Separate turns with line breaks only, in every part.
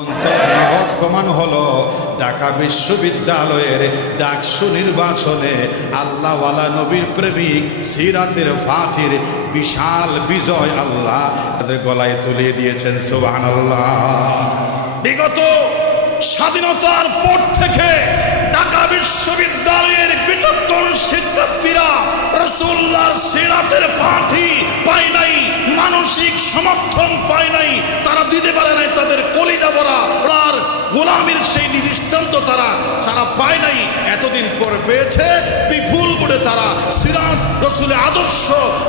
প্রমাণ হলো, ঢাকা বিশ্ববিদ্যালয়ের ডাকসু নির্বাচনে আল্লাহওয়ালা নবীর প্রেমিক সিরাতের ফাটির বিশাল বিজয় আল্লাহ তাদের গলায় তুলিয়ে দিয়েছেন সুবাহ বিগত স্বাধীনতার পর থেকে ঢাকা বিশ্ববিদ্যালয়ের বিচক্ষণ শিক্ষার্থীরা রসুল্লার সিরাতের পাঠি পায় নাই, মানসিক সমর্থন পায় নাই তারা দিতে পারে নাই তাদের কলিজা বলা আর গোলামীর সেই নির্দিষ্টান্ত তারা সারা পায় নাই। এতদিন পর পেয়েছে বিপুল করে তারা সিরাত রসুলের আদর্শ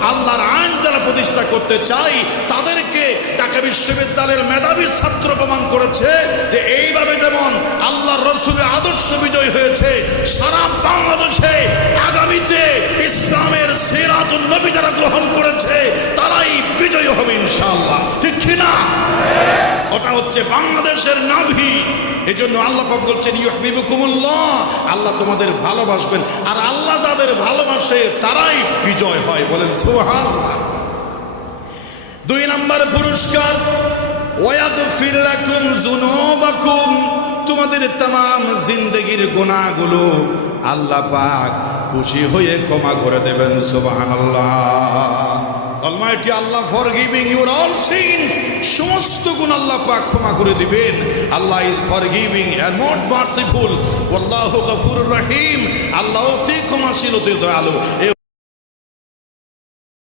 আল্লাহর আইন যারা প্রতিষ্ঠা করতে চাই। তাদেরকে ঢাকা বিশ্ববিদ্যালয়ের মেধাবী ছাত্র প্রমাণ করেছে যে এইভাবে যেমন আল্লাহর রসুলের আদর্শ বিজয় হয়েছে, সারা বাংলাদেশে আগামীতে ইসলামের সিরাতুল নবী যারা গ্রহণ করেছে, তারাই ইনশাআল্লাহ। ঠিক কিনা? ওটা হচ্ছে বাংলাদেশের নাভি। এই জন্য আল্লাহ পাক বলছেন আল্লাহ তোমাদের ভালোবাসবেন। আর আল্লাহ যাদের ভালোবাসে, তারাই বিজয় হয়। বলেন, সুবহানাল্লাহ। দুই নম্বর পুরস্কার, ওয়াগফির লাকুম যুনুবাকুম তোমাদের তাম জিন্দগির গুনাহগুলো আল্লাহ পাক খুশি হয়ে ক্ষমা করে দেবেন, সুবহানাল্লাহ। Almighty Allah forgiving your all sins সমস্ত গুণ আল্লাহ পাক ক্ষমা করে দিবেন। Allah is forgiving and not merciful Allah Gafur রহিম। আল্লাহ অতি ক্ষমাশীল, অতি দয়ালু।